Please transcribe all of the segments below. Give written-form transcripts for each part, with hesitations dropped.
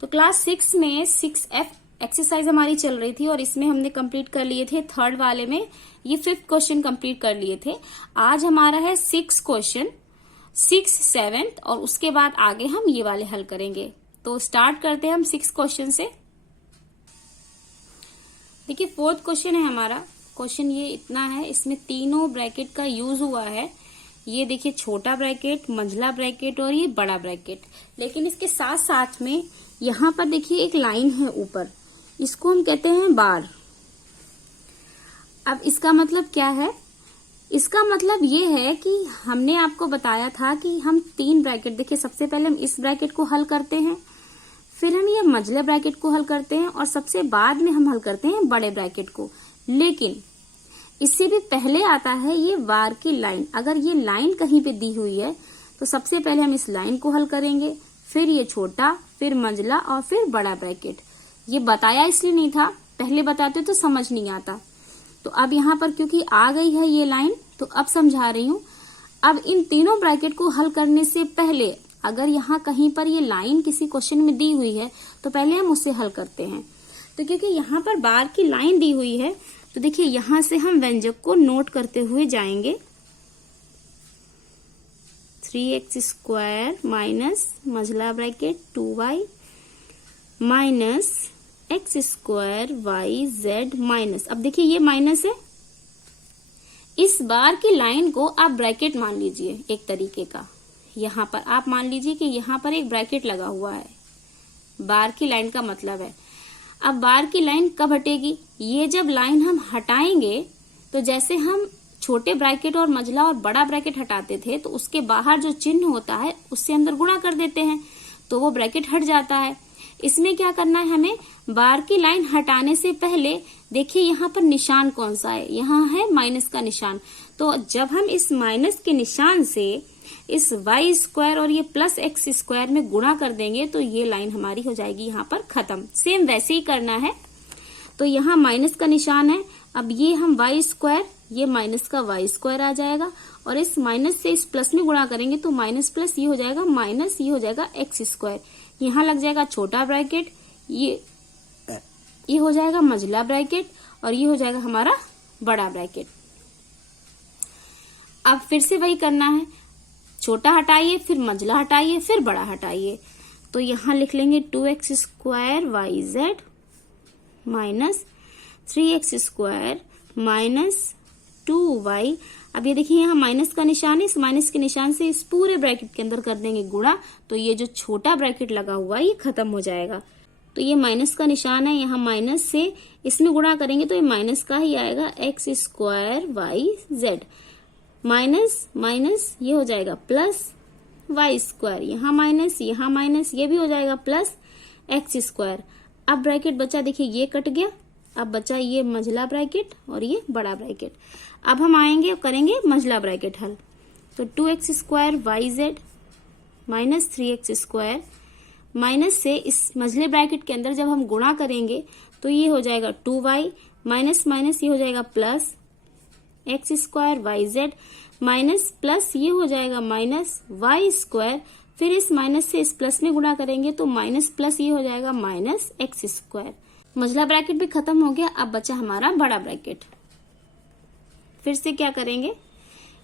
तो क्लास 6 में 6F exercise हमारी चल रही थी और इसमें हमने कंप्लीट कर लिए थे थर्ड वाले में ये 5th क्वेश्चन कंप्लीट कर लिए थे। आज हमारा है 6 क्वेश्चन, 6, 7 और उसके बाद आगे हम ये वाले हल करेंगे। तो स्टार्ट करते हैं हम 6 क्वेश्चन से। देखिए 4th क्वेश्चन है हमारा। क्वेश्चन ये इतना है, इसमें तीनों ब्रैकेट का यूज हुआ है। ये देखिए छोटा ब्रैकेट, मंझला ब्रैकेट और ये बड़ा ब्रैकेट। लेकिन इसके साथ साथ में यहाँ पर देखिए एक लाइन है ऊपर, इसको हम कहते हैं बार। अब इसका मतलब क्या है? इसका मतलब ये है कि हमने आपको बताया था कि हम 3 ब्रैकेट, देखिए सबसे पहले हम इस ब्रैकेट को हल करते हैं, फिर हम ये मंझले ब्रैकेट को हल करते हैं और सबसे बाद में हम हल करते हैं बड़े ब्रैकेट को। लेकिन इससे भी पहले आता है ये बार की लाइन। अगर ये लाइन कहीं पे दी हुई है तो सबसे पहले हम इस लाइन को हल करेंगे, फिर ये छोटा, फिर मंझला और फिर बड़ा ब्रैकेट। ये बताया इसलिए नहीं था, पहले बताते तो समझ नहीं आता। तो अब यहाँ पर क्योंकि आ गई है ये लाइन तो अब समझा रही हूँ। अब इन तीनों ब्रैकेट को हल करने से पहले अगर यहाँ कहीं पर ये लाइन किसी क्वेश्चन में दी हुई है तो पहले हम उसे हल करते हैं। तो क्योंकि यहाँ पर बार की लाइन दी हुई है तो देखिए यहां से हम व्यंजक को नोट करते हुए जाएंगे। 3x² माइनस मंझला bracket 2y minus x² yz minus, अब देखिए ये माइनस है। इस बार की लाइन को आप ब्रैकेट मान लीजिए एक तरीके का। यहाँ पर आप मान लीजिए कि यहाँ पर एक ब्रैकेट लगा हुआ है, बार की लाइन का मतलब है। अब बार की लाइन कब हटेगी? ये जब लाइन हम हटाएंगे तो जैसे हम छोटे ब्रैकेट और मंझला और बड़ा ब्रैकेट हटाते थे तो उसके बाहर जो चिन्ह होता है उससे अंदर गुणा कर देते हैं तो वो ब्रैकेट हट जाता है। इसमें क्या करना है हमें? बार की लाइन हटाने से पहले देखिए यहाँ पर निशान कौन सा है? यहाँ है माइनस का निशान। तो जब हम इस माइनस के निशान से इस y² और ये प्लस x² में गुणा कर देंगे तो ये लाइन हमारी हो जाएगी यहाँ पर खत्म। सेम वैसे ही करना है। तो यहाँ माइनस का निशान है, अब ये हम y², ये माइनस का y² आ जाएगा और इस माइनस से इस प्लस में गुणा करेंगे तो माइनस प्लस ये हो जाएगा माइनस, ये हो जाएगा x²। यहाँ लग जाएगा छोटा ब्रैकेट, ये हो जाएगा मंझला ब्रैकेट और ये हो जाएगा हमारा बड़ा ब्रैकेट। अब फिर से वही करना है, छोटा हटाइए, फिर मंझला हटाइए, फिर बड़ा हटाइए। तो यहाँ लिख लेंगे 2x² yz minus 3x² minus 2y। अब ये देखिए यहाँ माइनस का निशान है, इस माइनस के निशान से इस पूरे ब्रैकेट के अंदर कर देंगे गुणा तो ये जो छोटा ब्रैकेट लगा हुआ है ये खत्म हो जाएगा। तो ये माइनस का निशान है, यहाँ माइनस से इसमें गुणा करेंगे तो ये माइनस का ही आएगा x² yz माइनस माइनस ये हो जाएगा प्लस y², यहाँ माइनस, यहाँ माइनस, ये भी हो जाएगा प्लस x²। अब ब्रैकेट बचा, देखिए ये कट गया, अब बचा ये मंझला ब्रैकेट और ये बड़ा ब्रैकेट। अब हम आएंगे और करेंगे मंझला ब्रैकेट हल। तो 2x² yz minus 3x² minus से इस मंझले ब्रैकेट के अंदर जब हम गुणा करेंगे तो ये हो जाएगा 2y माइनस माइनस ये हो जाएगा plus x² yz minus plus ये हो जाएगा माइनस y², फिर इस माइनस से इस प्लस में गुणा करेंगे तो माइनस प्लस ये हो जाएगा माइनस x²। मंझला ब्रैकेट भी खत्म हो गया, अब बचा हमारा बड़ा ब्रैकेट। फिर से क्या करेंगे?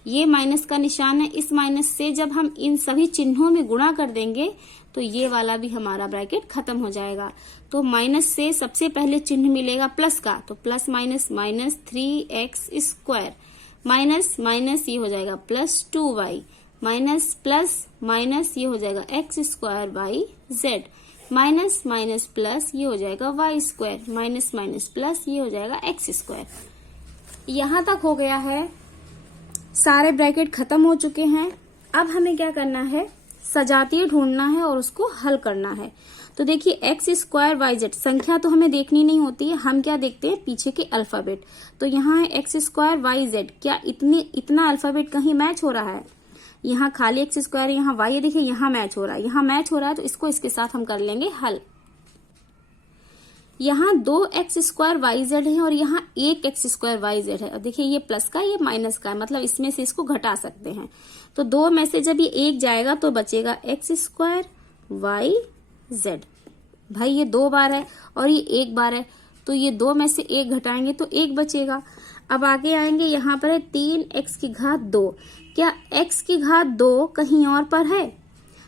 ये माइनस का निशान है, इस माइनस से जब हम इन सभी चिन्हों में गुणा कर देंगे तो ये वाला भी हमारा ब्रैकेट खत्म हो जाएगा। तो माइनस से सबसे पहले चिन्ह मिलेगा प्लस का, तो plus minus minus 3x² minus minus ये हो जाएगा plus 2y minus plus minus ये हो जाएगा x² yz minus minus plus ये हो जाएगा y² माइनस माइनस प्लस ये हो जाएगा x²। यहाँ तक हो गया है, सारे ब्रैकेट खत्म हो चुके हैं। अब हमें क्या करना है? सजातीय ढूंढना है और उसको हल करना है। तो देखिए x² yz संख्या तो हमें देखनी नहीं होती है, हम क्या देखते हैं? पीछे के अल्फाबेट। तो यहाँ है x² yz, क्या इतना अल्फाबेट कहीं मैच हो रहा है? यहाँ खाली x², यहाँ y, देखिए यहाँ मैच हो रहा है, यहाँ मैच हो रहा है तो इसको इसके साथ हम कर लेंगे हल। यहाँ 2x² yz है और यहाँ 1x² yz है। और देखिए ये प्लस का, ये माइनस का है, मतलब इसमें से इसको घटा सकते हैं। तो 2 में से जब ये 1 जाएगा तो बचेगा x² yz भाई ये 2 बार है और ये 1 बार है, तो ये 2 में से 1 घटाएंगे तो 1 बचेगा। अब आगे आएंगे, यहाँ पर है 3x की घात 2। क्या x की घात 2 कहीं और पर है?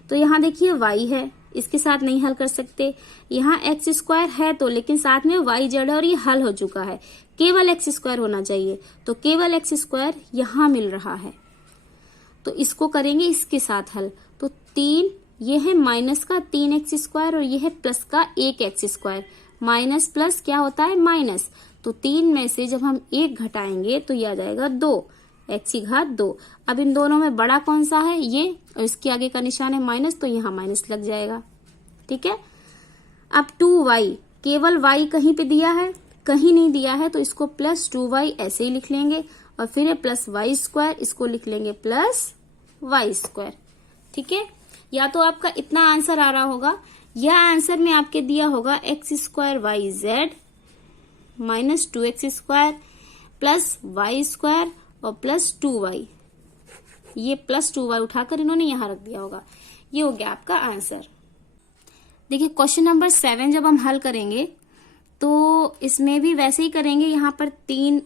तो यहाँ देखिए y है, इसके साथ नहीं हल कर सकते। यहाँ एक्स स्क्वायर है तो, लेकिन साथ में y z है और ये हल हो चुका है, केवल एक्स स्क्वायर होना चाहिए, तो केवल एक्स स्क्वायर यहाँ मिल रहा है। तो इसको करेंगे इसके साथ हल, तो 3, ये है माइनस का 3x स्क्वायर और ये है प्लस का 1x स्क्वायर। माइनस प्लस क्या होता है? माइनस। तो 3 में से जब हम 1 घटाएंगे तो ये आ जाएगा 2, x की घात 2। अब इन दोनों में बड़ा कौन सा है? ये, और इसके आगे का निशान है माइनस, तो यहाँ माइनस लग जाएगा। ठीक है। अब 2y, केवल y कहीं पे दिया है? कहीं नहीं दिया है, तो इसको प्लस 2y ऐसे ही लिख लेंगे, और फिर है प्लस वाई स्क्वायर, इसको लिख लेंगे प्लस वाई स्क्वायर। ठीक है। या तो आपका इतना आंसर आ रहा होगा, या आंसर में आपके दिया होगा x square y z minus 2x square plus y square और प्लस 2y। ये प्लस 2y उठाकर इन्होंने यहां रख दिया होगा। ये हो गया आपका आंसर। देखिए क्वेश्चन नंबर 7 जब हम हल करेंगे तो इसमें भी वैसे ही करेंगे। यहाँ पर 3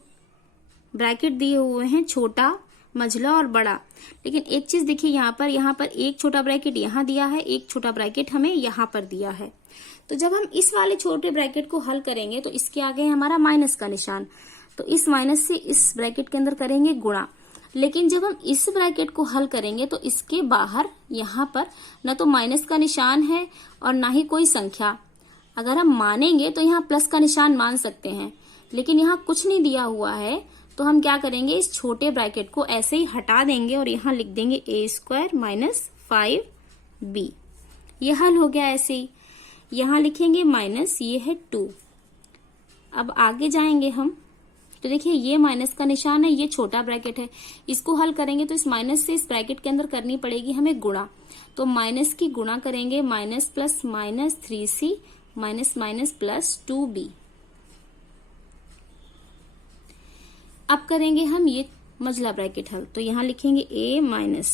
ब्रैकेट दिए हुए हैं, छोटा, मझला और बड़ा। लेकिन एक चीज देखिए, यहाँ पर एक छोटा ब्रैकेट यहाँ दिया है, एक छोटा ब्रैकेट हमें यहाँ पर दिया है। तो जब हम इस वाले छोटे ब्रैकेट को हल करेंगे तो इसके आगे है हमारा माइनस का निशान, तो इस माइनस से इस ब्रैकेट के अंदर करेंगे गुणा। लेकिन जब हम इस ब्रैकेट को हल करेंगे तो इसके बाहर यहाँ पर न तो माइनस का निशान है और ना ही कोई संख्या। अगर हम मानेंगे तो यहाँ प्लस का निशान मान सकते हैं, लेकिन यहाँ कुछ नहीं दिया हुआ है, तो हम क्या करेंगे, इस छोटे ब्रैकेट को ऐसे ही हटा देंगे और यहाँ लिख देंगे a स्क्वायर माइनस 5b। ये हल हो गया। ऐसे ही यहाँ लिखेंगे माइनस, ये है 2। अब आगे जाएंगे हम, तो देखिए ये माइनस का निशान है, ये छोटा ब्रैकेट है, इसको हल करेंगे तो इस माइनस से इस ब्रैकेट के अंदर करनी पड़ेगी हमें गुणा। तो माइनस की गुणा करेंगे, minus plus minus 3c minus minus plus 2b। अब करेंगे हम ये मझला ब्रैकेट हल, तो यहाँ लिखेंगे a minus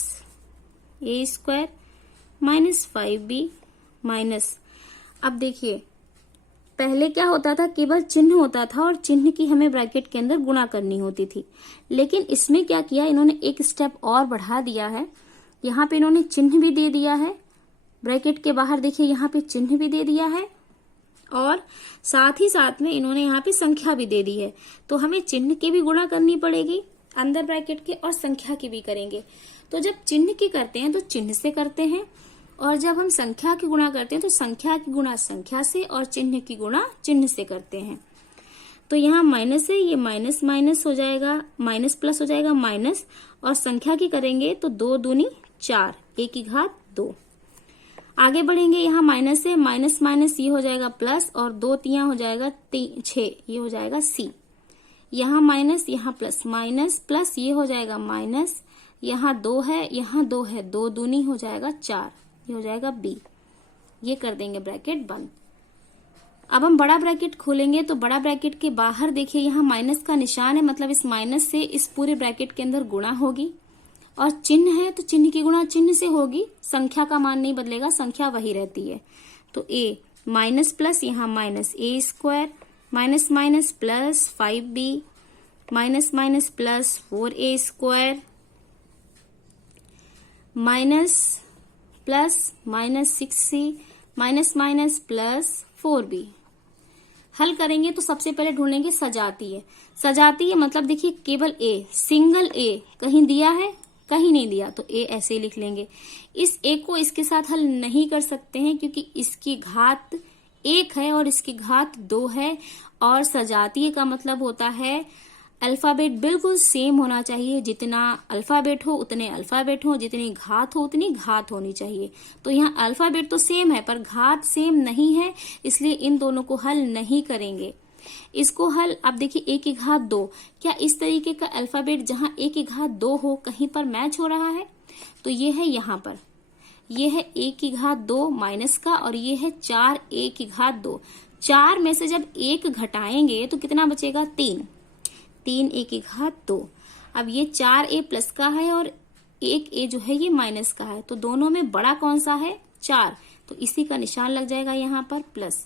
a square minus 5b minus. अब देखिए पहले क्या होता था, केवल चिन्ह होता था और चिन्ह की हमें ब्रैकेट के अंदर गुणा करनी होती थी। लेकिन इसमें क्या किया, इन्होंने एक स्टेप और बढ़ा दिया है। यहाँ पे इन्होंने चिन्ह भी दे दिया है, ब्रैकेट के बाहर देखिए यहाँ पे चिन्ह भी दे दिया है, और साथ ही साथ में इन्होंने यहाँ पे संख्या भी दे दी है। तो हमें चिन्ह की भी गुणा करनी पड़ेगी अंदर ब्रैकेट के, और संख्या की भी करेंगे। तो जब चिन्ह की करते हैं तो चिन्ह से करते हैं, और जब हम संख्या की गुणा करते हैं तो संख्या की गुणा संख्या से और चिन्ह की गुणा चिन्ह से करते हैं। तो यहाँ माइनस है, ये माइनस माइनस हो जाएगा, माइनस प्लस हो जाएगा माइनस, और संख्या की करेंगे तो 2 दूनी 4, a की घात 2। आगे बढ़ेंगे, यहाँ माइनस है, माइनस माइनस ये हो जाएगा प्लस, और 2 तियां हो जाएगा 6, ये हो जाएगा c। यहाँ माइनस, यहाँ प्लस, माइनस प्लस ये हो जाएगा माइनस, यहाँ 2 है, यहाँ 2 है, 2 दूनी हो जाएगा 4, ये हो जाएगा b। ये कर देंगे ब्रैकेट बंद। अब हम बड़ा ब्रैकेट खोलेंगे, तो बड़ा ब्रैकेट के बाहर देखिए यहाँ माइनस का निशान है, मतलब इस माइनस से इस पूरे ब्रैकेट के अंदर गुणा होगी, और चिन्ह है तो चिन्ह की गुणा चिन्ह से होगी, संख्या का मान नहीं बदलेगा, संख्या वही रहती है। तो a माइनस प्लस, यहाँ minus a square minus minus plus 5b minus minus plus 4a square minus plus minus 6c minus minus plus 4b। हल करेंगे तो सबसे पहले ढूंढेंगे सजाती है। सजाती है मतलब देखिए केवल a, सिंगल a कहीं दिया है, कहीं नहीं दिया, तो a ऐसे ही लिख लेंगे। इस a को इसके साथ हल नहीं कर सकते हैं क्योंकि इसकी घात 1 है और इसकी घात 2 है, और सजातीय का मतलब होता है अल्फाबेट बिल्कुल सेम होना चाहिए, जितना अल्फाबेट हो उतने अल्फाबेट हो, जितनी घात हो उतनी घात होनी चाहिए। तो यहाँ अल्फाबेट तो सेम है पर घात सेम नहीं है, इसलिए इन दोनों को हल नहीं करेंगे। इसको हल, अब देखिए a की घात 2, क्या इस तरीके का अल्फाबेट जहाँ a की घात 2 हो कहीं पर मैच हो रहा है? तो ये है यहाँ पर, ये है a की घात 2 माइनस का, और ये है 4a की घात 2। 4 में से जब 1 घटाएंगे तो कितना बचेगा? 3a की घात 2। अब ये 4a प्लस का है और 1a जो है ये माइनस का है, तो दोनों में बड़ा कौन सा है? 4। तो इसी का निशान लग जाएगा यहाँ पर प्लस।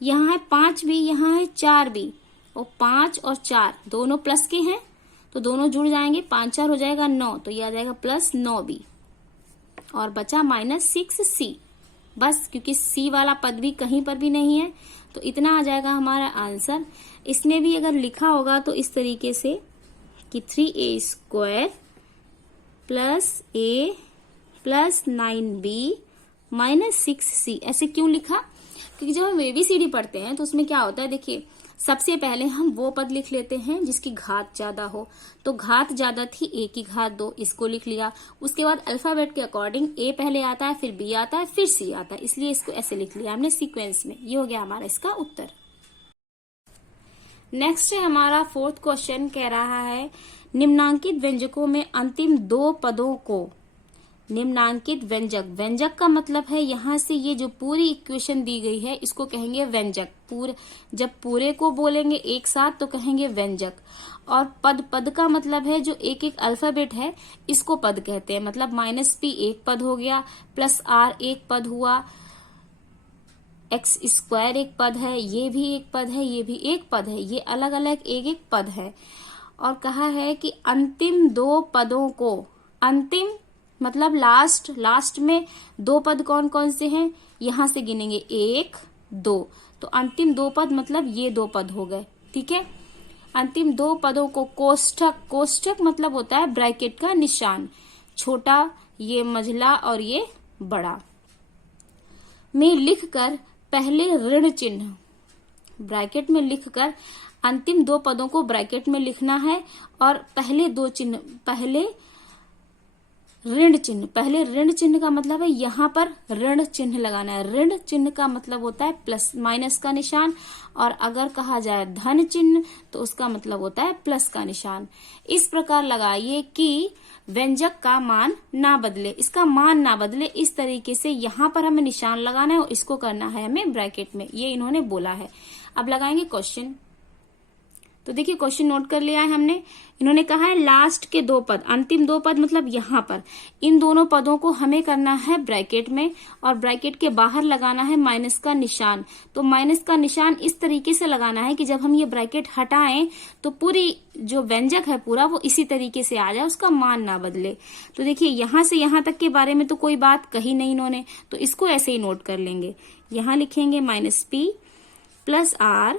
यहाँ है 5 भी, यहाँ है 4 भी, और 5 और 4 दोनों प्लस के हैं तो दोनों जुड़ जाएंगे, 5 4 हो जाएगा 9, तो ये आ जाएगा प्लस 9 भी, और बचा -6c। बस, क्योंकि c वाला पद भी कहीं पर भी नहीं है तो इतना आ जाएगा हमारा आंसर। इसमें भी अगर लिखा होगा तो इस तरीके से कि 3a² + a + 9b - 6c। ऐसे क्यों लिखा? क्योंकि जब हम ABCD पढ़ते हैं तो उसमें क्या होता है, देखिए सबसे पहले हम वो पद लिख लेते हैं जिसकी घात ज्यादा हो। तो घात ज्यादा थी a की घात 2, इसको लिख लिया। उसके बाद अल्फाबेट के अकॉर्डिंग a पहले आता है, फिर b आता है, फिर c आता है, इसलिए इसको ऐसे लिख लिया हमने सीक्वेंस में। ये हो गया हमारा इसका उत्तर। नेक्स्ट है हमारा 4th क्वेश्चन, कह रहा है निम्नांकित व्यंजकों में अंतिम 2 पदों को, निम्नांकित व्यंजक, व्यंजक का मतलब है यहाँ से ये जो पूरी इक्वेशन दी गई है इसको कहेंगे व्यंजक। जब पूरे को बोलेंगे एक साथ तो कहेंगे व्यंजक। और पद, पद का मतलब है जो एक एक अल्फाबेट है इसको पद कहते हैं। मतलब -p एक पद हो गया, +r एक पद हुआ, x² एक पद है, ये भी एक पद है, ये भी एक पद है, ये अलग अलग एक एक पद है। और कहा है कि अंतिम 2 पदों को, अंतिम मतलब लास्ट, लास्ट में 2 पद कौन कौन से हैं, यहां से गिनेंगे 1 2, तो अंतिम 2 पद मतलब ये 2 पद हो गए। ठीक है, अंतिम 2 पदों को कोष्ठक, कोष्ठक मतलब होता है ब्रैकेट का निशान, छोटा, ये मझला और ये बड़ा, में लिखकर पहले ऋण चिन्ह, ब्रैकेट में लिखकर अंतिम 2 पदों को ब्रैकेट में लिखना है, और पहले 2 चिन्ह, पहले ऋण चिन्ह, पहले ऋण चिन्ह का मतलब है यहाँ पर ऋण चिन्ह लगाना है। ऋण चिन्ह का मतलब होता है प्लस माइनस का निशान, और अगर कहा जाए धन चिन्ह तो उसका मतलब होता है प्लस का निशान। इस प्रकार लगाइए कि व्यंजक का मान ना बदले, इसका मान ना बदले, इस तरीके से यहाँ पर हमें निशान लगाना है और इसको करना है हमें ब्रैकेट में, ये इन्होंने बोला है। अब लगाएंगे क्वेश्चन। तो देखिए क्वेश्चन नोट कर लिया है हमने। इन्होंने कहा है लास्ट के 2 पद, अंतिम 2 पद मतलब यहाँ पर, इन दोनों पदों को हमें करना है ब्रैकेट में, और ब्रैकेट के बाहर लगाना है माइनस का निशान। तो माइनस का निशान इस तरीके से लगाना है कि जब हम ये ब्रैकेट हटाएं तो पूरी जो व्यंजक है पूरा वो इसी तरीके से आ जाए, उसका मान ना बदले। तो देखिए यहाँ से यहाँ तक के बारे में तो कोई बात कही नहीं इन्होंने, तो इसको ऐसे ही नोट कर लेंगे। यहाँ लिखेंगे -p + r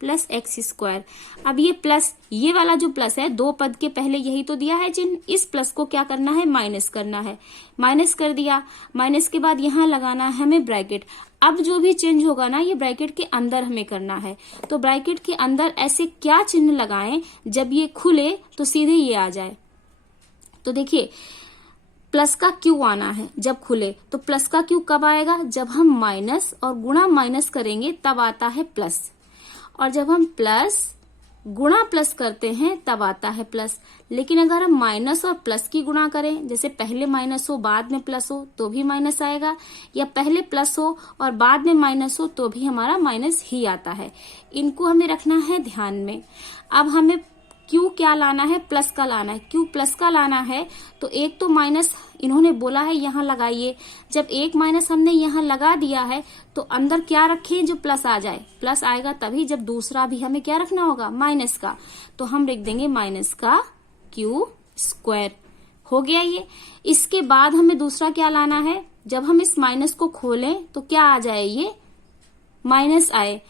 + x²। अब ये प्लस, ये वाला जो प्लस है 2 पद के पहले यही तो दिया है चिन्ह, इस प्लस को क्या करना है, माइनस करना है। माइनस कर दिया, माइनस के बाद यहाँ लगाना है हमें ब्रैकेट। अब जो भी चेंज होगा ना ये ब्रैकेट के अंदर हमें करना है। तो ब्रैकेट के अंदर ऐसे क्या चिन्ह लगाएं जब ये खुले तो सीधे ये आ जाए। तो देखिए प्लस का क्यू आना है जब खुले, तो प्लस का क्यू कब आएगा, जब हम माइनस और गुणा माइनस करेंगे तब आता है प्लस, और जब हम प्लस गुणा प्लस करते हैं तब आता है प्लस। लेकिन अगर हम माइनस और प्लस की गुणा करें, जैसे पहले माइनस हो बाद में प्लस हो तो भी माइनस आएगा, या पहले प्लस हो और बाद में माइनस हो तो भी हमारा माइनस ही आता है। इनको हमें रखना है ध्यान में। अब हमें क्यू क्या लाना है, प्लस का लाना है। क्यू प्लस का लाना है तो एक तो माइनस इन्होंने बोला है यहाँ लगाइए। जब एक माइनस हमने यहाँ लगा दिया है तो अंदर क्या रखें, जो प्लस आ जाए, प्लस आएगा तभी जब दूसरा भी हमें क्या रखना होगा, माइनस का। तो हम लिख देंगे माइनस का क्यू²। हो गया ये। इसके बाद हमें दूसरा क्या लाना है, जब हम इस माइनस को खोलें तो क्या आ जाए, ये माइनस आए।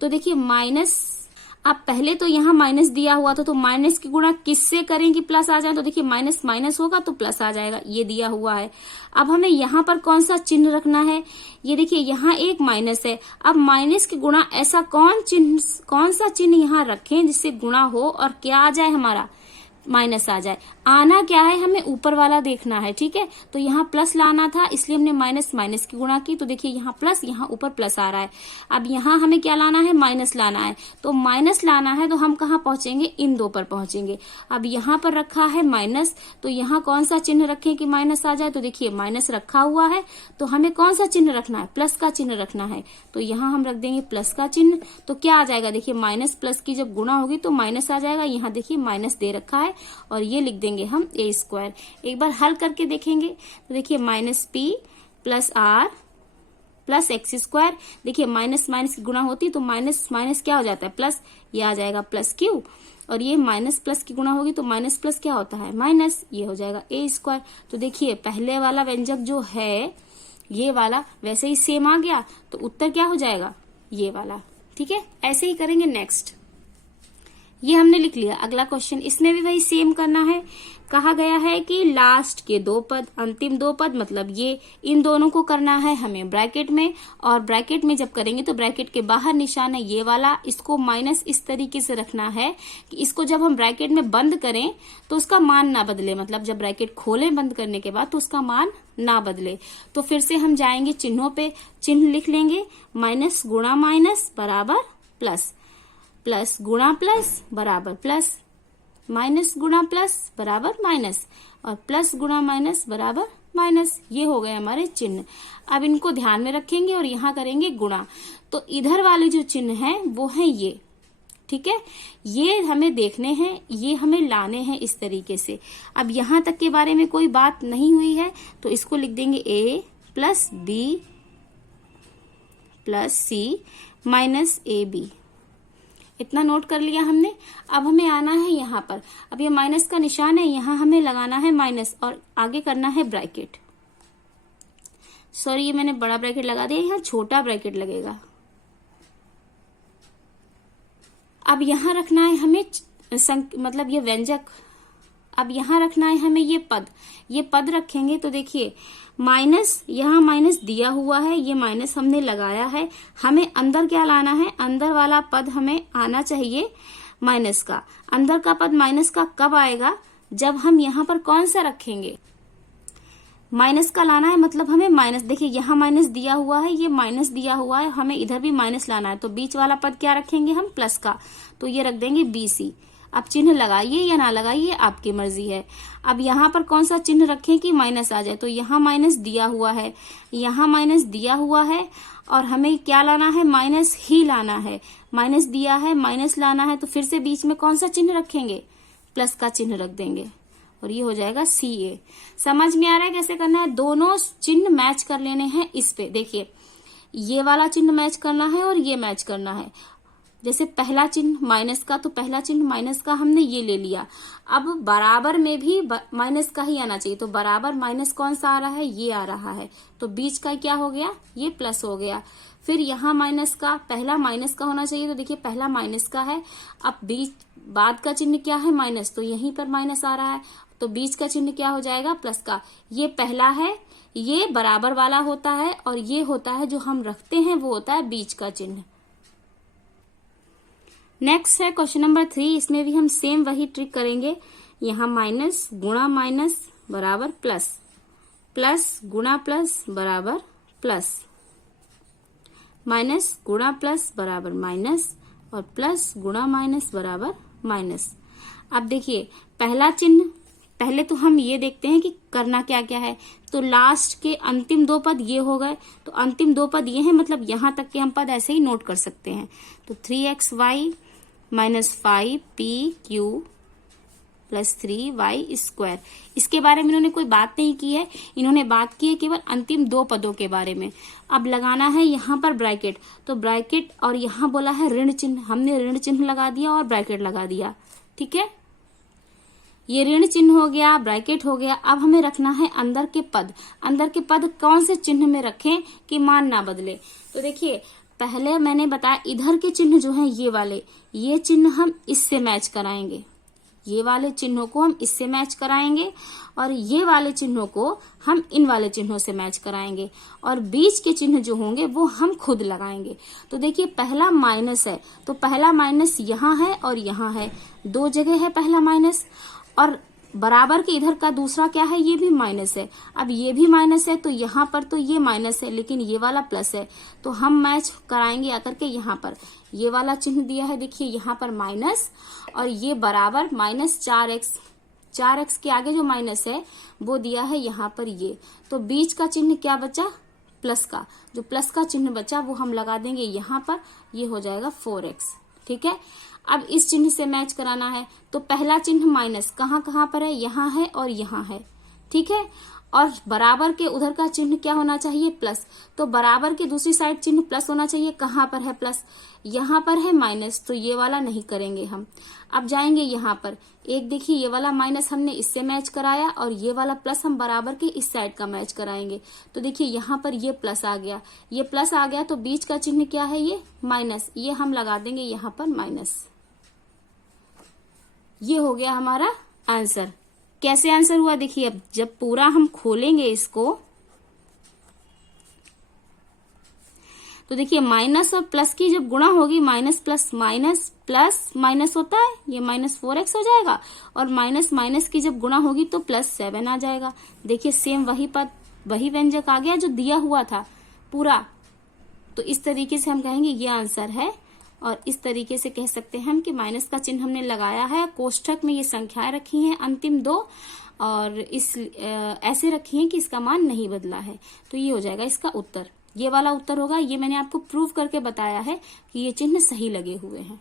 तो देखिए माइनस, अब पहले तो यहाँ माइनस दिया हुआ था तो माइनस की गुणा किससे करें कि प्लस आ जाए, तो देखिए माइनस माइनस होगा तो प्लस आ जाएगा, ये दिया हुआ है। अब हमें यहाँ पर कौन सा चिन्ह रखना है, ये देखिए यहाँ एक माइनस है। अब माइनस की गुणा ऐसा कौन सा चिन्ह यहाँ रखें जिससे गुणा हो और क्या आ जाए, हमारा माइनस आ जाए। आना क्या है, हमें ऊपर वाला देखना है। ठीक है, तो यहाँ प्लस लाना था इसलिए हमने माइनस माइनस की गुणा की, तो देखिए यहाँ प्लस, यहाँ ऊपर प्लस आ रहा है। अब यहाँ हमें क्या लाना है, माइनस लाना है। तो माइनस लाना है तो हम कहाँ पहुंचेंगे, इन 2 पर पहुंचेंगे। अब यहाँ पर रखा है माइनस, तो यहाँ कौन सा चिन्ह रखें कि माइनस आ जाए, तो देखिए माइनस रखा हुआ है तो हमें कौन सा चिन्ह रखना है, प्लस का चिन्ह रखना है। तो यहाँ हम रख देंगे प्लस का चिन्ह। तो क्या आ जाएगा, देखिए माइनस प्लस की जब गुणा होगी तो माइनस आ जाएगा। यहाँ देखिए माइनस दे रखा है और ये लिख देंगे हम a²। एक बार हल करके देखेंगे तो देखिए -p + r plus x square, देखिए माइनस माइनस की गुणा होती तो माइनस माइनस क्या हो जाता है प्लस, ये आ जाएगा प्लस क्यू, और ये माइनस प्लस की गुणा होगी तो माइनस प्लस क्या होता है माइनस, ये हो जाएगा ए स्क्वायर। तो देखिए पहले वाला व्यंजक जो है ये वाला वैसे ही सेम आ गया, तो उत्तर क्या हो जाएगा ये वाला। ठीक है, ऐसे ही करेंगे नेक्स्ट। ये हमने लिख लिया। अगला क्वेश्चन, इसमें भी वही सेम करना है। कहा गया है कि लास्ट के दो पद, अंतिम दो पद मतलब ये, इन दोनों को करना है हमें ब्रैकेट में, और ब्रैकेट में जब करेंगे तो ब्रैकेट के बाहर निशान है ये वाला, इसको माइनस इस तरीके से रखना है कि इसको जब हम ब्रैकेट में बंद करें तो उसका मान ना बदले, मतलब जब ब्रैकेट खोलें बंद करने के बाद तो उसका मान ना बदले। तो फिर से हम जाएंगे चिन्हों पे, चिन्ह लिख लेंगे, माइनस गुणा माइनस बराबर प्लस, प्लस गुणा प्लस बराबर प्लस, माइनस गुणा प्लस बराबर माइनस, और प्लस गुणा माइनस बराबर माइनस। ये हो गए हमारे चिन्ह। अब इनको ध्यान में रखेंगे और यहाँ करेंगे गुणा। तो इधर वाले जो चिन्ह हैं वो हैं ये, ठीक है, ये हमें देखने हैं, ये हमें लाने हैं इस तरीके से। अब यहाँ तक के बारे में कोई बात नहीं हुई है तो इसको लिख देंगे A plus B plus C minus A B. इतना नोट कर लिया हमने। अब हमें आना है यहाँ पर, अब ये माइनस का निशान है, यहाँ हमें लगाना है माइनस और आगे करना है ब्रैकेट। सॉरी, ये मैंने बड़ा ब्रैकेट लगा दिया, यहाँ छोटा ब्रैकेट लगेगा। अब यहाँ रखना है हमें मतलब ये व्यंजक, अब यहाँ रखना है हमें ये पद रखेंगे तो देखिए माइनस, यहाँ माइनस दिया हुआ है, ये माइनस हमने लगाया है, हमें अंदर क्या लाना है, अंदर वाला पद हमें आना चाहिए माइनस का। अंदर का पद माइनस का कब आएगा, जब हम यहाँ पर कौन सा रखेंगे, माइनस का लाना है, मतलब हमें माइनस, देखिए यहाँ माइनस दिया हुआ है, ये माइनस दिया हुआ है, हमें इधर भी माइनस लाना है, तो बीच वाला पद क्या रखेंगे हम प्लस का, तो ये रख देंगे BC। अब चिन्ह लगाइए या ना लगाइए आपकी मर्जी है। अब यहाँ पर कौन सा चिन्ह रखें कि माइनस आ जाए, तो यहाँ माइनस दिया हुआ है, यहाँ माइनस दिया हुआ है, और हमें क्या लाना है, माइनस ही लाना है, माइनस दिया है माइनस लाना है, तो फिर से बीच में कौन सा चिन्ह रखेंगे, प्लस का चिन्ह रख देंगे, और ये हो जाएगा CA। समझ में आ रहा है कैसे करना है, दोनों चिन्ह मैच कर लेने हैं इस पे। देखिए ये वाला चिन्ह मैच करना है और ये मैच करना है। जैसे पहला चिन्ह माइनस का, तो पहला चिन्ह माइनस का हमने ये ले लिया। अब बराबर में भी माइनस का ही आना चाहिए, तो बराबर माइनस कौन सा आ रहा है, ये आ रहा है, तो बीच का क्या हो गया, ये प्लस हो गया। फिर यहाँ माइनस का, पहला माइनस का होना चाहिए, तो देखिए पहला माइनस का है, अब बीच बाद का चिन्ह क्या है माइनस, तो यहीं पर माइनस आ रहा है, तो बीच का चिन्ह क्या हो जाएगा प्लस का। ये पहला है, ये बराबर वाला होता है, और ये होता है जो हम रखते हैं वो होता है बीच का चिन्ह। नेक्स्ट है क्वेश्चन नंबर 3। इसमें भी हम सेम वही ट्रिक करेंगे। यहाँ माइनस गुणा माइनस बराबर प्लस, प्लस गुणा प्लस बराबर प्लस, माइनस गुणा प्लस बराबर माइनस, और प्लस गुणा माइनस बराबर माइनस। अब देखिए पहला चिन्ह, पहले तो हम ये देखते हैं कि करना क्या क्या है। तो लास्ट के अंतिम दो पद ये हो गए, तो अंतिम दो पद ये हैं, मतलब यहाँ तक के हम पद ऐसे ही नोट कर सकते हैं। तो 3xy minus 5pq plus 3y square, इसके बारे में इन्होंने कोई बात नहीं की है, इन्होंने बात की है केवल अंतिम दो पदों के बारे में। अब लगाना है यहाँ पर ब्रैकेट, तो ब्रैकेट और यहाँ बोला है ऋण चिन्ह, हमने ऋण चिन्ह लगा दिया और ब्रैकेट लगा दिया। ठीक है, ये ऋण चिन्ह हो गया, ब्रैकेट हो गया। अब हमें रखना है अंदर के पद। अंदर के पद कौन से चिन्ह में रखें कि मान ना बदले। तो देखिए पहले मैंने बताया इधर के चिन्ह जो हैं ये वाले, ये चिन्ह हम इससे मैच कराएंगे, ये वाले चिन्हों को हम इससे मैच कराएंगे, और ये वाले चिन्हों को हम इन वाले चिन्हों से मैच कराएंगे, और बीच के चिन्ह जो होंगे वो हम खुद लगाएंगे। तो देखिए पहला माइनस है, तो पहला माइनस यहाँ है और यहाँ है, दो जगह है पहला माइनस, और बराबर के इधर का दूसरा क्या है, ये भी माइनस है। अब ये भी माइनस है, तो यहाँ पर तो ये माइनस है, लेकिन ये वाला प्लस है, तो हम मैच कराएंगे आकर के यहाँ पर। ये वाला चिन्ह दिया है, देखिए यहाँ पर माइनस, और ये बराबर माइनस 4x, 4x के आगे जो माइनस है वो दिया है यहाँ पर ये, तो बीच का चिन्ह क्या बचा, प्लस का, जो प्लस का चिन्ह बचा वो हम लगा देंगे यहाँ पर, ये हो जाएगा 4x। ठीक है, अब इस चिन्ह से मैच कराना है, तो पहला चिन्ह माइनस कहाँ कहाँ पर है, यहाँ है और यहाँ है, ठीक है। और बराबर के उधर का चिन्ह क्या होना चाहिए, प्लस। तो बराबर के दूसरी साइड चिन्ह प्लस होना चाहिए। कहाँ पर है प्लस, यहाँ पर है माइनस, तो ये वाला नहीं करेंगे हम। अब जाएंगे यहाँ पर, एक देखिए ये वाला माइनस हमने इससे मैच कराया और ये वाला प्लस हम बराबर के इस साइड का मैच कराएंगे। तो देखिए यहाँ पर ये प्लस आ गया, ये प्लस आ गया, तो बीच का चिन्ह क्या है, ये माइनस, ये हम लगा देंगे यहाँ पर माइनस। ये हो गया हमारा आंसर। कैसे आंसर हुआ देखिए, अब जब पूरा हम खोलेंगे इसको तो देखिए माइनस और प्लस की जब गुणा होगी, माइनस प्लस माइनस होता है, ये -4x हो जाएगा। और माइनस माइनस की जब गुणा होगी तो +7 आ जाएगा। देखिए सेम वही पद, वही व्यंजक आ गया जो दिया हुआ था पूरा। तो इस तरीके से हम कहेंगे ये आंसर है। और इस तरीके से कह सकते हैं हम कि माइनस का चिन्ह हमने लगाया है, कोष्ठक में ये संख्याएं रखी हैं अंतिम 2, और इस ऐसे रखी हैं कि इसका मान नहीं बदला है। तो ये हो जाएगा इसका उत्तर, ये वाला उत्तर होगा। ये मैंने आपको प्रूव करके बताया है कि ये चिन्ह सही लगे हुए हैं।